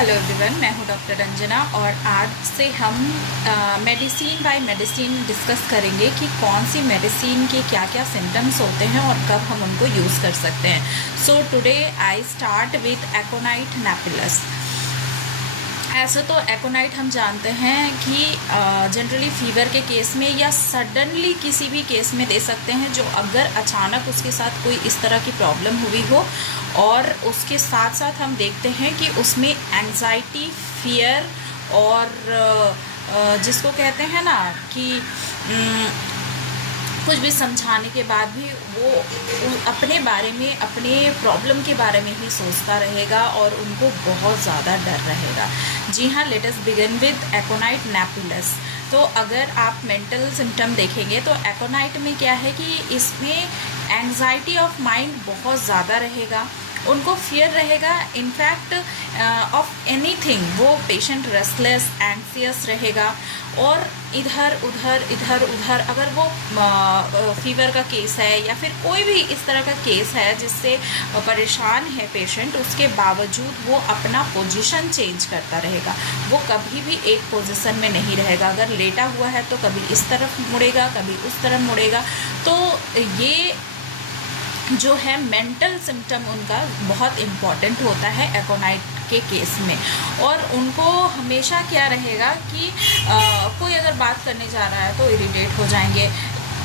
Hello everyone, मैं हूं doctor Ranjana और आज से हम मेडिसिन बाय मेडिसिन डिस्कस करेंगे कि कौन सी मेडिसिन के क्या क्या सिम्टम्स होते हैं और कब हम उनको यूज़ कर सकते हैं। So today I start with aconite napellus. ऐसे तो एकोनाइट हम जानते हैं कि जनरली फ़ीवर के केस में या सडनली किसी भी केस में दे सकते हैं जो अगर अचानक उसके साथ कोई इस तरह की प्रॉब्लम हुई हो और उसके साथ साथ हम देखते हैं कि उसमें एंग्जाइटी, फियर और जिसको कहते हैं ना कि कुछ भी समझाने के बाद भी वो अपने बारे में, अपने प्रॉब्लम के बारे में ही सोचता रहेगा और उनको बहुत ज़्यादा डर रहेगा। जी हाँ, लेट अस बिगिन विद एकोनाइट नेपुलस। तो अगर आप मेंटल सिम्टम देखेंगे तो एकोनाइट में क्या है कि इसमें एंग्जाइटी ऑफ माइंड बहुत ज़्यादा रहेगा, उनको फियर रहेगा इनफैक्ट ऑफ एनीथिंग। वो पेशेंट रेस्टलेस, एंग्सियस रहेगा और इधर उधर अगर वो फीवर का केस है या फिर कोई भी इस तरह का केस है जिससे परेशान है पेशेंट, उसके बावजूद वो अपना पोजीशन चेंज करता रहेगा। वो कभी भी एक पोजीशन में नहीं रहेगा। अगर लेटा हुआ है तो कभी इस तरफ मुड़ेगा, कभी उस तरफ मुड़ेगा। तो ये जो है मेंटल सिम्टम उनका बहुत इम्पॉर्टेंट होता है एकोनाइट के केस में। और उनको हमेशा क्या रहेगा कि कोई अगर बात करने जा रहा है तो इरिटेट हो जाएंगे,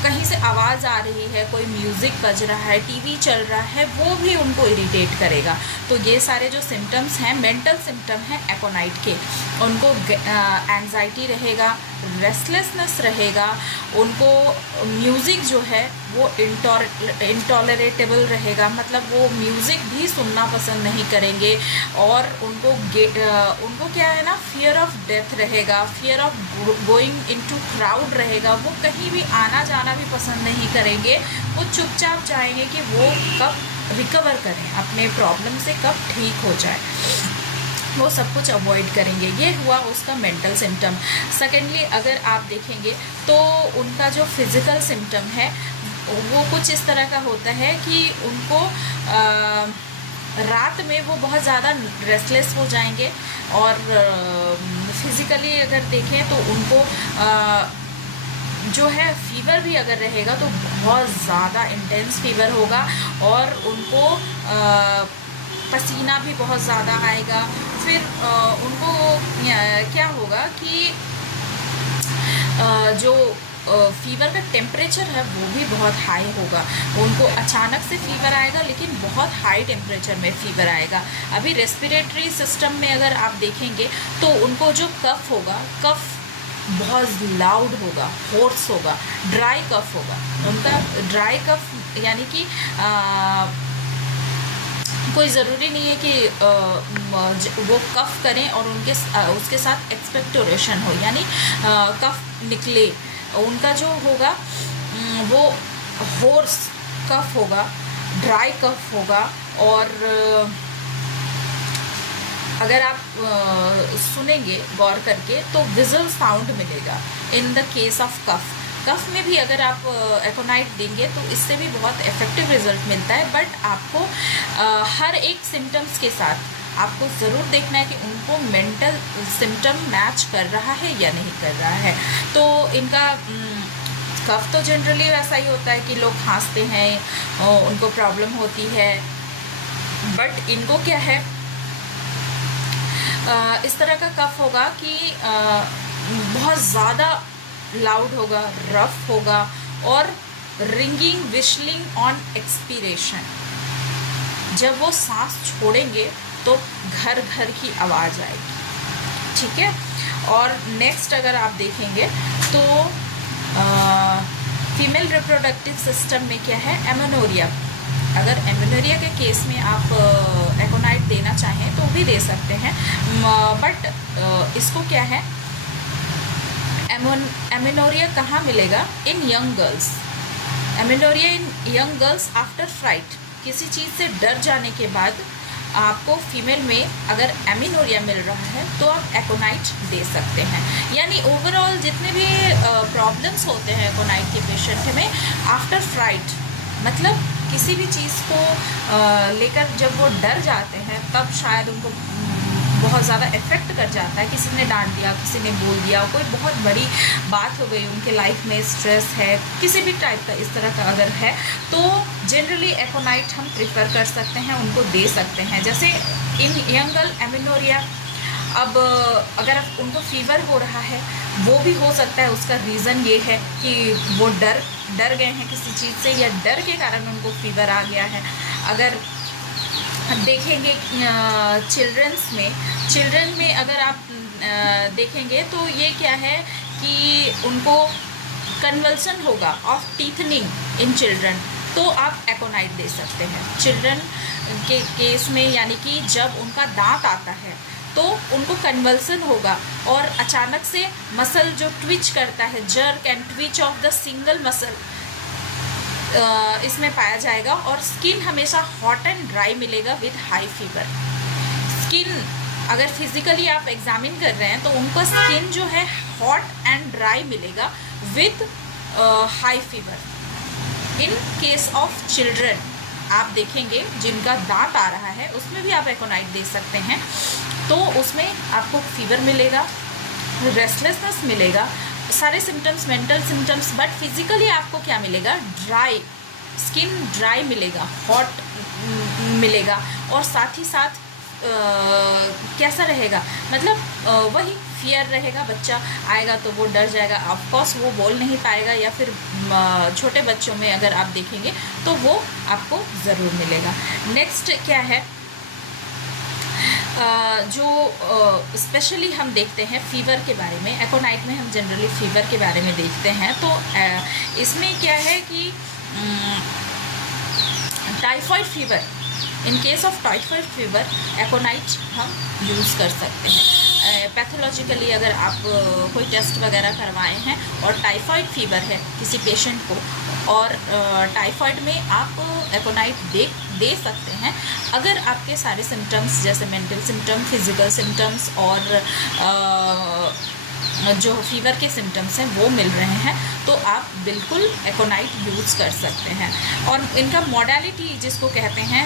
कहीं से आवाज़ आ रही है, कोई म्यूज़िक बज रहा है, टीवी चल रहा है, वो भी उनको इरिटेट करेगा। तो ये सारे जो सिम्टम्स हैं, मेंटल सिम्टम हैं एकोनाइट के। उनको एंग्जाइटी रहेगा, रेस्टलेसनेस रहेगा, उनको म्यूज़िक जो है वो इंटॉलरेटेबल रहेगा, मतलब वो म्यूज़िक भी सुनना पसंद नहीं करेंगे। और उनको क्या है ना, फियर ऑफ डेथ रहेगा, fear of going into crowd रहेगा। वो कहीं भी आना जाना भी पसंद नहीं करेंगे। वो चुपचाप चाहेंगे कि वो कब रिकवर करें, अपने प्रॉब्लम से कब ठीक हो जाए, वो सब कुछ अवॉइड करेंगे। ये हुआ उसका मेंटल सिम्टम। सेकेंडली अगर आप देखेंगे तो उनका जो फिज़िकल सिम्टम है वो कुछ इस तरह का होता है कि उनको रात में वो बहुत ज़्यादा रेस्टलेस हो जाएंगे। और फिज़िकली अगर देखें तो उनको जो है फ़ीवर भी अगर रहेगा तो बहुत ज़्यादा इंटेंस फ़ीवर होगा और उनको पसीना भी बहुत ज़्यादा आएगा। फिर उनको क्या होगा कि जो फ़ीवर का टेम्परेचर है वो भी बहुत हाई होगा। उनको अचानक से फ़ीवर आएगा लेकिन बहुत हाई टेम्परेचर में फ़ीवर आएगा। अभी रेस्पिरेटरी सिस्टम में अगर आप देखेंगे तो उनको जो कफ़ होगा, कफ़ बहुत लाउड होगा, होर्स होगा, ड्राई कफ़ होगा। उनका ड्राई कफ़ यानी कि कोई ज़रूरी नहीं है कि वो कफ़ करें और उसके साथ एक्सपेक्टोरेशन हो, यानी कफ़ निकले। उनका जो होगा वो होर्स कफ़ होगा, ड्राई कफ़ होगा। और अगर आप सुनेंगे गौर करके तो विज़ल साउंड मिलेगा इन द केस ऑफ कफ़ में भी अगर आप एकोनाइट देंगे तो इससे भी बहुत इफ़ेक्टिव रिज़ल्ट मिलता है। बट आपको हर एक सिम्टम्स के साथ आपको ज़रूर देखना है कि उनको मेंटल सिम्टम मैच कर रहा है या नहीं कर रहा है। तो इनका कफ़ तो जनरली वैसा ही होता है कि लोग खांसते हैं, उनको प्रॉब्लम होती है। बट इनको क्या है, इस तरह का कफ़ होगा कि बहुत ज़्यादा लाउड होगा, रफ होगा और रिंगिंग, विशलिंग ऑन एक्सपीरेशन। जब वो सांस छोड़ेंगे तो घर घर की आवाज़ आएगी, ठीक है। और नेक्स्ट अगर आप देखेंगे तो फीमेल रिप्रोडक्टिव सिस्टम में क्या है, एमेनोरिया। अगर एमेनोरिया के केस में आप एकोनाइट देना चाहें तो भी दे सकते हैं। बट इसको क्या है, एमेनोरिया कहाँ मिलेगा, इन यंग गर्ल्स। एमेनोरिया इन यंग गर्ल्स आफ्टर फ्राइट, किसी चीज़ से डर जाने के बाद आपको फीमेल में अगर एमेनोरिया मिल रहा है तो आप एकोनाइट दे सकते हैं। यानी ओवरऑल जितने भी प्रॉब्लम्स होते हैं एकोनाइट के पेशेंट में आफ्टर फ्राइट, मतलब किसी भी चीज़ को लेकर जब वो डर जाते हैं तब शायद उनको बहुत ज़्यादा इफ़ेक्ट कर जाता है। किसी ने डांट दिया, किसी ने बोल दिया, कोई बहुत बड़ी बात हो गई उनके लाइफ में, स्ट्रेस है, किसी भी टाइप का इस तरह का अगर है, तो जनरली एकोनाइट हम प्रिफ़र कर सकते हैं, उनको दे सकते हैं। जैसे इन यंगल एमिनोरिया, अब अगर उनको फीवर हो रहा है, वो भी हो सकता है उसका रीज़न ये है कि वो डर गए हैं किसी चीज़ से, या डर के कारण उनको फीवर आ गया है। अगर देखेंगे चिल्ड्रन में अगर आप देखेंगे तो ये क्या है कि उनको कन्वल्सन होगा ऑफ टीथनिंग इन चिल्ड्रन, तो आप एकोनाइट दे सकते हैं। चिल्ड्रन के केस में यानी कि जब उनका दांत आता है तो उनको कन्वल्सन होगा और अचानक से मसल जो ट्विच करता है, jerk and Twitch of the single muscle इसमें पाया जाएगा। और स्किन हमेशा हॉट एंड ड्राई मिलेगा विद हाई फीवर। स्किन अगर फिजिकली आप एग्जामिन कर रहे हैं तो उनका स्किन जो है हॉट एंड ड्राई मिलेगा with high fever. In case of children आप देखेंगे जिनका दांत आ रहा है उसमें भी आप एकोनाइट दे सकते हैं, तो उसमें आपको फीवर मिलेगा, रेस्टलेसनेस मिलेगा, सारे symptoms, mental symptoms, but physically आपको क्या मिलेगा? ड्राई स्किन, ड्राई मिलेगा, हॉट मिलेगा, और साथ ही साथ कैसा रहेगा, मतलब वही फियर रहेगा। बच्चा आएगा तो वो डर जाएगा, ऑफ कोर्स वो बोल नहीं पाएगा, या फिर छोटे बच्चों में अगर आप देखेंगे तो वो आपको ज़रूर मिलेगा। नेक्स्ट क्या है, जो स्पेशली हम देखते हैं फीवर के बारे में, एकोनाइट में हम जनरली फीवर के बारे में देखते हैं, तो इसमें क्या है कि typhoid fever, in case of typhoid fever aconite हम यूज़ कर सकते हैं। पैथोलॉजिकली अगर आप कोई टेस्ट वगैरह करवाए हैं और टाइफाइड फीवर है किसी पेशेंट को, और टाइफाइड में आप एकोनाइट दे सकते हैं अगर आपके सारे सिम्टम्स जैसे मेंटल सिम्टम, फिजिकल सिम्टम्स और जो फीवर के सिम्टम्स हैं वो मिल रहे हैं, तो आप बिल्कुल एकोनाइट यूज़ कर सकते हैं। और इनका मोडालिटी जिसको कहते हैं,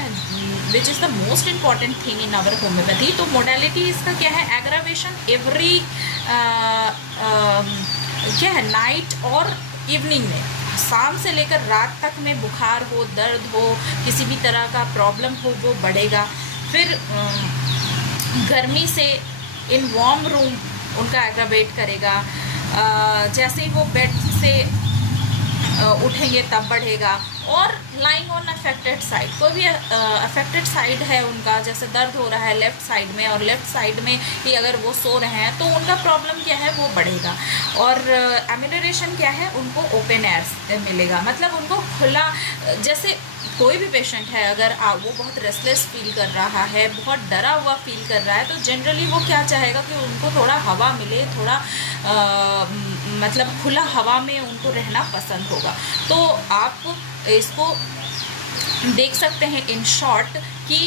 which is the most important thing in our homeopathy, तो मोडालिटी इसका क्या है? एग्रावेशन एवरी क्या है, नाइट और इवनिंग में, शाम से लेकर रात तक में बुखार हो, दर्द हो, किसी भी तरह का प्रॉब्लम हो, वो बढ़ेगा। फिर गर्मी से इन वार्म रूम उनका एग्रावेट करेगा, जैसे ही वो बेड से उठेंगे तब बढ़ेगा। और लाइंग ऑन अफेक्टेड साइड, कोई भी अफेक्टेड साइड है उनका, जैसे दर्द हो रहा है लेफ़्ट साइड में, और लेफ़्ट साइड में ही अगर वो सो रहे हैं तो उनका प्रॉब्लम क्या है, वो बढ़ेगा। और एमिनोरेशन क्या है, उनको ओपन एयर मिलेगा, मतलब उनको खुला, जैसे कोई भी पेशेंट है अगर वो बहुत रेस्टलेस फील कर रहा है, बहुत डरा हुआ फील कर रहा है, तो जनरली वो क्या चाहेगा कि उनको थोड़ा हवा मिले, थोड़ा मतलब खुला हवा में उनको रहना पसंद होगा। तो आप इसको देख सकते हैं इन शॉर्ट कि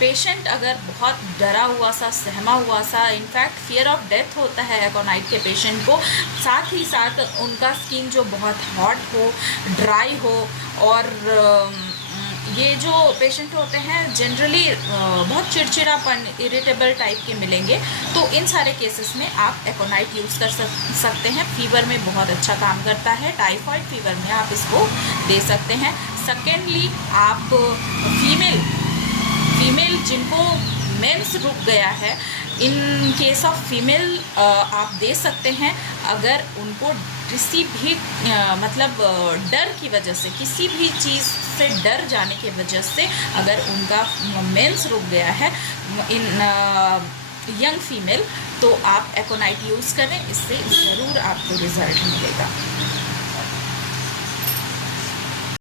पेशेंट अगर बहुत डरा हुआ सा, सहमा हुआ सा, इनफैक्ट फियर ऑफ डेथ होता है एकोनाइट के पेशेंट को, साथ ही साथ उनका स्किन जो बहुत हॉट हो, ड्राई हो, और ये जो पेशेंट होते हैं जनरली बहुत चिड़चिड़ापन, इरिटेबल टाइप के मिलेंगे, तो इन सारे केसेस में आप एकोनाइट यूज़ कर सकते हैं। फीवर में बहुत अच्छा काम करता है, टाइफाइड फीवर में आप इसको दे सकते हैं। सेकेंडली, आप फीमेल जिनको मेंस रुक गया है, इन केस ऑफ फीमेल आप दे सकते हैं अगर उनको किसी भी मतलब डर की वजह से, किसी भी चीज़ से डर जाने की वजह से अगर उनका मेंस रुक गया है इन यंग फीमेल, तो आप एकोनाइट यूज़ करें, इससे ज़रूर आपको रिज़ल्ट मिलेगा।